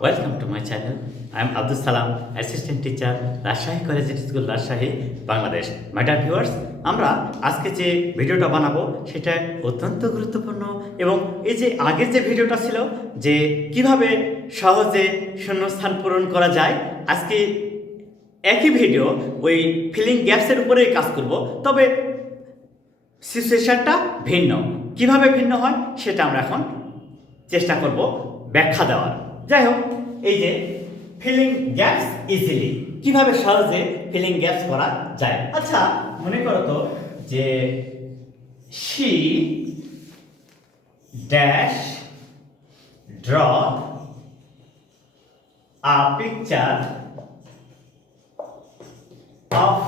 Welcome to my channel. I am Abdus Salam, Assistant Teacher, Rajshahi Collegiate School, Rajshahi, Bangladesh. My dear viewers, আমরা আজকে যে ভিডিওটা বানাবো সেটা অত্যন্ত গুরুত্বপূর্ণ এবং এই যে আগের যে ভিডিওটা ছিল যে কিভাবে সহজে শূন্যস্থান পূরণ করা যায়, আজকে একই ভিডিও ওই ফিলিং গ্যাপসের উপরেই কাজ করব, তবে সিচুয়েশনটা ভিন্ন। কিভাবে ভিন্ন হয় সেটা আমরা এখন চেষ্টা করব ব্যাখ্যা দেওয়ার। যাই হোক, এই যে ফিলিং গ্যাপস ইজিলি, কিভাবে সহজে ফিলিং গ্যাপস করা যায়। আচ্ছা, মনে করো তো যে she dash draw a picture of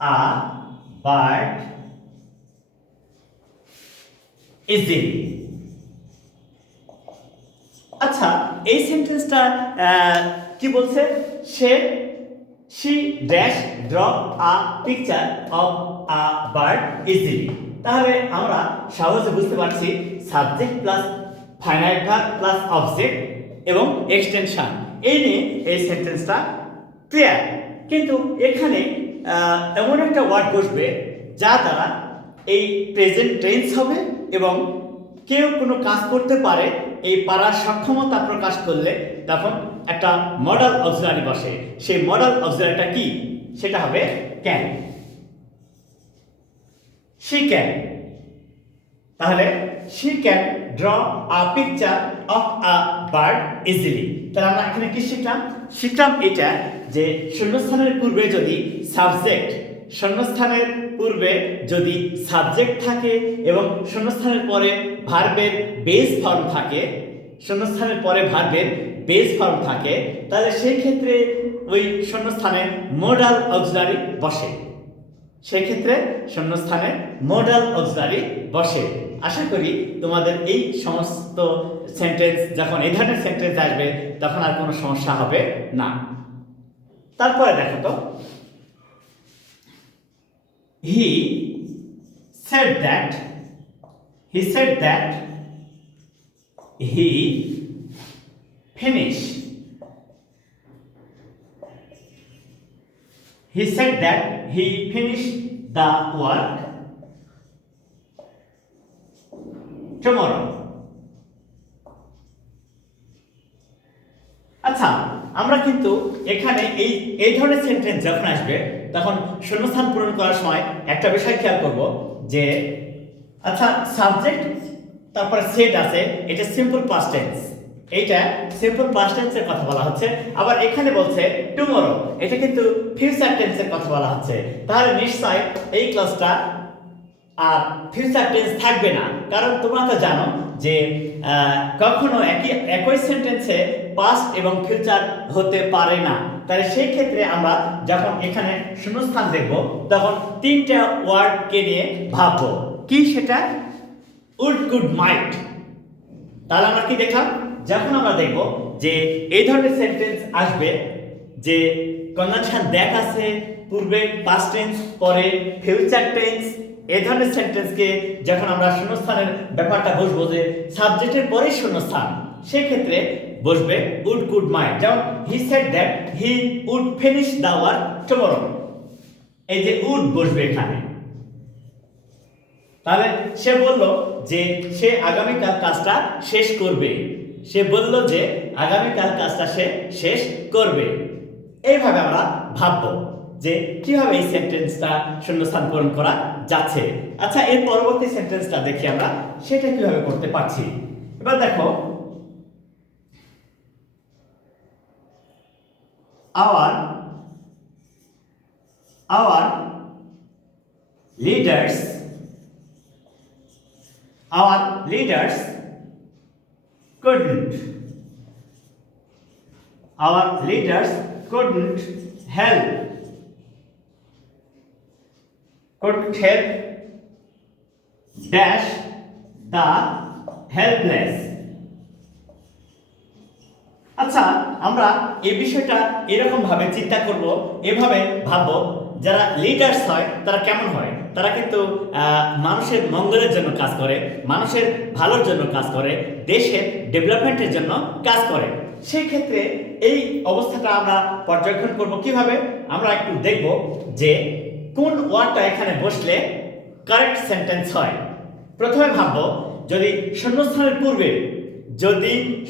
a bird easily. আচ্ছা, এই সেন্টেন্সটা কি বলছে? She dash draw a picture of a bird easily. তাহলে আমরা সহজে বুঝতে পারছি subject plus finite verb plus object এবং এক্সটেনশন, এই নিয়ে এই সেন্টেন্সটা ক্লিয়ার। কিন্তু এখানে এমন একটা ওয়ার্ড বসবে যা দ্বারা এই প্রেজেন্ট টেন্স হবে এবং কেউ কোনো কাজ করতে পারে, এই পারার সক্ষমতা প্রকাশ করলে তখন একটা মডেল অক্সিলারি বসে। সেই মডেল অক্সিলারিটা কি? সেটা হবে ক্যান। She can. তাহলে she can draw a picture of a bird easily. তাহলে আমরা এখানে কি শিখলাম এটা যে শূন্যস্থানের পূর্বে যদি সাবজেক্ট, শূন্যস্থানের পূর্বে যদি সাবজেক্ট থাকে এবং শূন্যস্থানের পরে ভার্বের বেস ফর্ম থাকে, শূন্যস্থানের পরে ভার্বের বেস ফর্ম থাকে, তাহলে সেই ক্ষেত্রে ওই শূন্যস্থানে মডাল অক্সিলারি বসে। সেই ক্ষেত্রে শূন্যস্থানে মডাল অক্সিলারি বসে। আশা করি তোমাদের এই সমস্ত সেন্টেন্স, যখন এই ধরনের সেন্টেন্স আসবে তখন আর কোনো সমস্যা হবে না। তারপরে দেখো তো, he said that he finished the work tomorrow. আচ্ছা, আমরা কিন্তু এখানে এই ধরনের সেন্টেন্স যখন আসবে তখন শূন্যস্থান পূরণ করার সময় একটা বিষয় খেয়াল করব যে আচ্ছা, সাবজেক্ট তারপরে সেড আছে, এটা সিম্পল পাস্ট টেন্স, এইটা সিম্পল পাস্ট টেন্সের কথা বলা হচ্ছে। আবার এখানে বলছে টুমরো, এটা কিন্তু ফিউচার টেন্সের কথা বলা হচ্ছে। তাহলে নিশ্চয় এই ক্লাসটা আর ফিউচার টেন্স থাকবে না, কারণ তোমরা তো জানো যে কখনো একই সেন্টেন্সে পাস্ট এবং ফিউচার হতে পারে না। তাহলে সেই ক্ষেত্রে আমরা যখন এখানে শূন্যস্থান দেখব তখন তিনটা ওয়ার্ডকে নিয়ে ভাববো। কি সেটা? উড, কুড, মাইট। তাহলে আমরা কি দেখলাম? যখন আমরা দেখব যে এই ধরনের সেন্টেন্স আসবে যে কনজাংশন দ্যাট আছে, পূর্বে পাস্ট টেন্স, পরে ফিউচার টেন্স, এই ধরনের সেন্টেন্সকে যখন আমরা শূন্যস্থানের ব্যাপারটা বসবো যে সাবজেক্টের পরে শূন্যস্থান, সেই ক্ষেত্রে বসবে উড, কুড, মাইট। যেমন he said that he would finish the work tomorrow, এই যে উড বসবে এখানে। তাহলে সে বলল যে সে আগামীকাল কাজটা শেষ করবে। সে বলল যে আগামীকাল কাজটা সে শেষ করবে। এইভাবে আমরা ভাববো যে কিভাবে এই সেন্টেন্সটা শূন্যস্থান পূরণ করা যাচ্ছে। আচ্ছা, এর পরবর্তী সেন্টেন্সটা দেখি আমরা সেটা কিভাবে করতে পারছি। এবার দেখো, our leaders couldn't help dash the helpless. আচ্ছা, আমরা এই বিষয়টা এরকম ভাবে চিন্তা করব, এভাবে ভাববো যারা লিডার্স হয় তারা কেমন হয়। তারা কিন্তু মানুষের মঙ্গলের জন্য কাজ করে, মানুষের ভালোর জন্য কাজ করে, দেশের ডেভেলপমেন্টের জন্য কাজ করে। সেই ক্ষেত্রে এই অবস্থাটা আমরা পর্যবেক্ষণ করব কিভাবে। আমরা একটু দেখব যে কোন ওয়ার্ডটা এখানে বসলে কারেক্ট সেন্টেন্স হয়। প্রথমে ভাববো যদি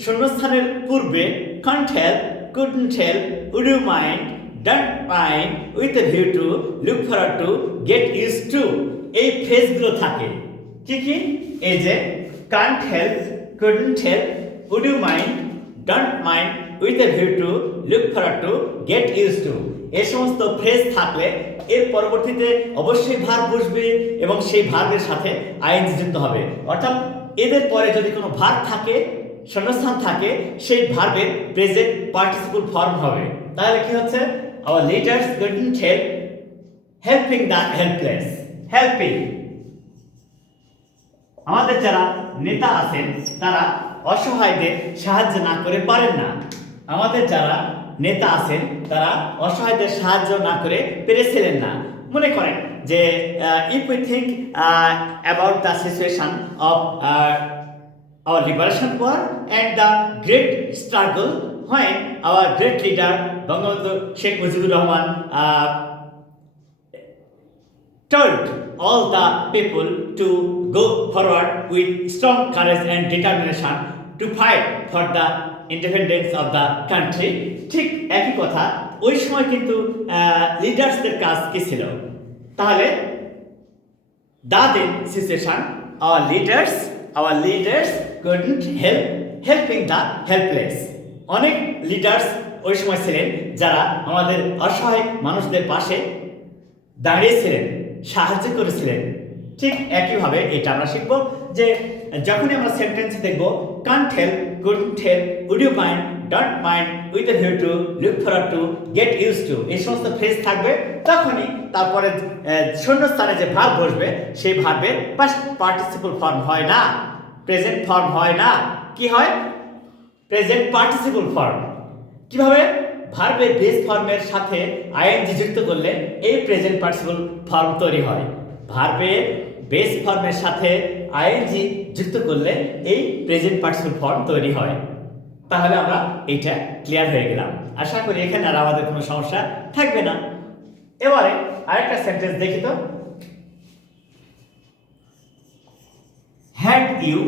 শূন্যস্থানের পূর্বে can't help, couldn't help, would you mind, don't mind, with a view to, look forward to, get used to এই ফ্রেজগুলো থাকে। কি কি? এই যে can't help, couldn't help, would you mind, don't mind, with a view to, look forward to, get used to এই সমস্ত phrase থাকলে এর পরবর্তীতে অবশ্যই ভার্ব বসবে এবং সেই ভার্বের সাথে আইএনজি যুক্ত হবে। অর্থাৎ এদের পরে যদি কোনো ভার্ব থাকে, শূন্যস্থান থাকে, সেই ভার্বের প্রেজেন্ট পার্টিসিপল ফর্ম হবে। তাহলে কি হচ্ছে? our leaders couldn't help helping the helpless, helping আমাদের যারা নেতা আছেন তারা অসহায়দের সাহায্য না করে পারেন না। আমাদের যারা নেতা আছেন তারা অসহায়দের সাহায্য না করে পেরেছিলেন না। মনে করেন যে if we think about the situation of our liberation war and the great struggle when our great leader Bangabandhu Sheikh Mujibur Rahman told all the people to go forward with strong courage and determination to fight for the independence of the country, ঠিক একই কথা ওই সময় কিন্তু লিডার্সদের কাজ কি ছিল? তাহলে the then situation our leaders couldn't help helping the helpless, অনেক লিডার্স ওই সময় ছিলেন যারা আমাদের অসহায় মানুষদের পাশে দাঁড়িয়েছিলেন, সাহায্য করেছিলেন। ঠিক একইভাবে এটা আমরা শিখব যে যখনই আমরা সেন্টেন্স দেখব can't help, couldn't help, would you mind, don't mind, with a view to, look forward to, get used to এই সমস্ত ফ্রেজ থাকবে, তখনই তারপরে শূন্যস্থানে যে ভার্ব বসবে সেই ভার্বের পাস্ট পার্টিসিপল ফর্ম হয় না, প্রেজেন্ট ফর্ম হয় না। কি হয়? Present participle form. কিভাবে? ভার্বের বেস ফর্মের সাথে আইএনজি যুক্ত করলে এই প্রেজেন্ট পার্টিসিপল ফর্ম তৈরি হয়। ভার্বের বেস ফর্মের সাথে আইএনজি যুক্ত করলে এই প্রেজেন্ট পার্টিসিপল ফর্ম তৈরি হয়। তাহলে আমরা এইটা ক্লিয়ার হয়ে গেলাম। আশা করি এখানে আর আমাদের কোনো সমস্যা থাকবে না। এবারে আরেকটা সেন্টেন্স দেখি তো। Had you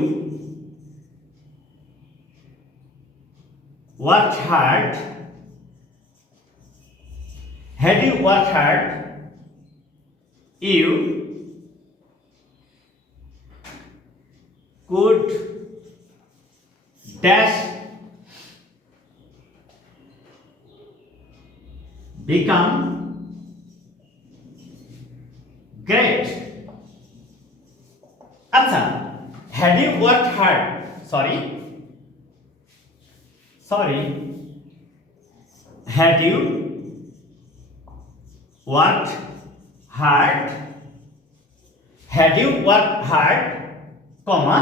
worked hard, you could dash become great. আচ্ছা, had you worked hard, sorry, had you worked hard, comma,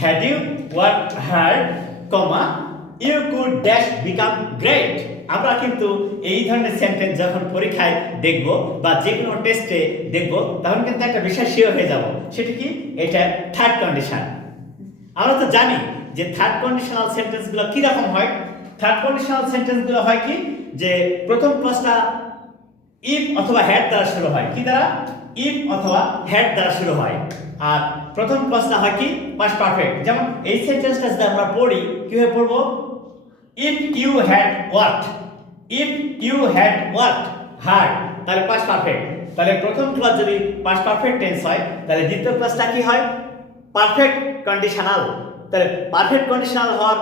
had you worked hard, comma, you could dash become great. আমরা কিন্তু এই ধরনের সেন্টেন্স যখন পরীক্ষায় দেখব বা যে কোনো টেস্টে দেখব তখন কিন্তু একটা বিষয় শিওর হয়ে যাব। সেটা কি? এটা থার্ড কন্ডিশন। আমরা তো জানি যে থার্ড কন্ডিশনাল সেন্টেন্সগুলো কি রকম হয়। থার্ড কন্ডিশনাল সেন্টেন্সগুলো হয় কি যে প্রথম ক্লজটা ইফ অথবা হ্যাড দ্বারা শুরু হয়। কি দ্বারা? ইফ অথবা হ্যাড দ্বারা শুরু হয়। আর প্রথম ক্লজটা হয় কি? Past perfect. যেমন এই সেন্টেন্সটা যদি আমরা পড়ি কিভাবে পড়ব? if you had worked hard, তাহলে পাস্ট পারফেক্ট। তাহলে প্রথম ক্লজ যদি পাস্ট পারফেক্ট টেন্স হয় তাহলে দ্বিতীয় ক্লজটা কি হয়? Perfect conditional. তাহলে পারফেক্ট কন্ডিশনাল হওয়ার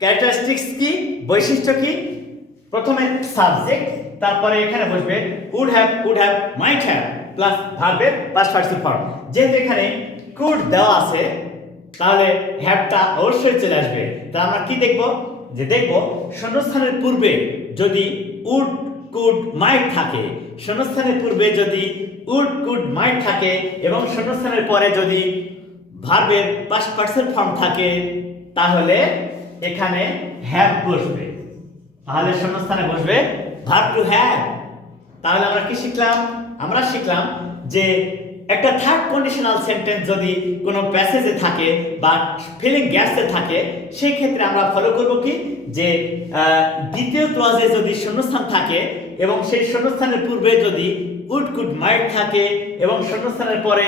ক্যারেক্টারিস্টিক্স কি, বৈশিষ্ট্য কি? প্রথমে সাবজেক্ট, তারপরে এখানে বসবে would have, might have plus ভার্বের পাস্ট পার্টিসিপল ফর্ম। যেহেতু এখানে could দেওয়া আছে তাহলে হ্যাভটা অবশ্যই চলে আসবে। তাহলে আমরা কি দেখব? যে দেখব শূন্যস্থানের পূর্বে যদি would, could, might থাকে, শূন্যস্থানের পূর্বে যদি would, could, might থাকে এবং শূন্যস্থানের পরে যদি ভার্বের পাস্ট পার্টিসিপল ফর্ম থাকে তাহলে এখানে হ্যাভ বসবে। তাহলে শূন্যস্থানে বসবে ভার্ব টু হ্যাভ। তাহলে আমরা কি শিখলাম? আমরা শিখলাম যে একটা থার্ড কন্ডিশনাল সেন্টেন্স যদি কোনো প্যাসেজে থাকে বা ফিলিং গ্যাপসে থাকে, সেই ক্ষেত্রে আমরা ফলো করব কি, যে দ্বিতীয় ক্লজে যদি শূন্যস্থান থাকে এবং সেই শূন্যস্থানের পূর্বে যদি উড কুড মাইট থাকে এবং শূন্যস্থানের পরে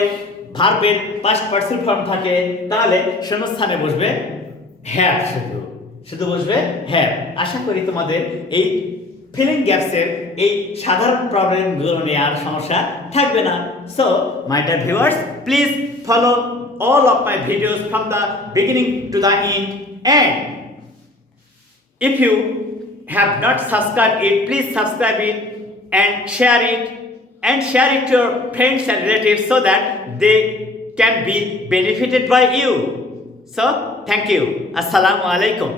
ভার্বের পাস্ট পার্সিল ফর্ম থাকে, তাহলে শূন্যস্থানে বসবে হ্যাভ, শুধু বসবে হ্যাভ। আশা করি তোমাদের এই ফিলিং গ্যাপসের এই সাধারণ প্রবলেমগুলো নিয়ে আর সমস্যা থাকবে না। So my dear viewers, please follow all of my videos from the beginning to the end, and if you have not subscribed it, please subscribe it and share it to your friends and relatives so that they can be benefited by you. So thank you. Assalamu alaikum.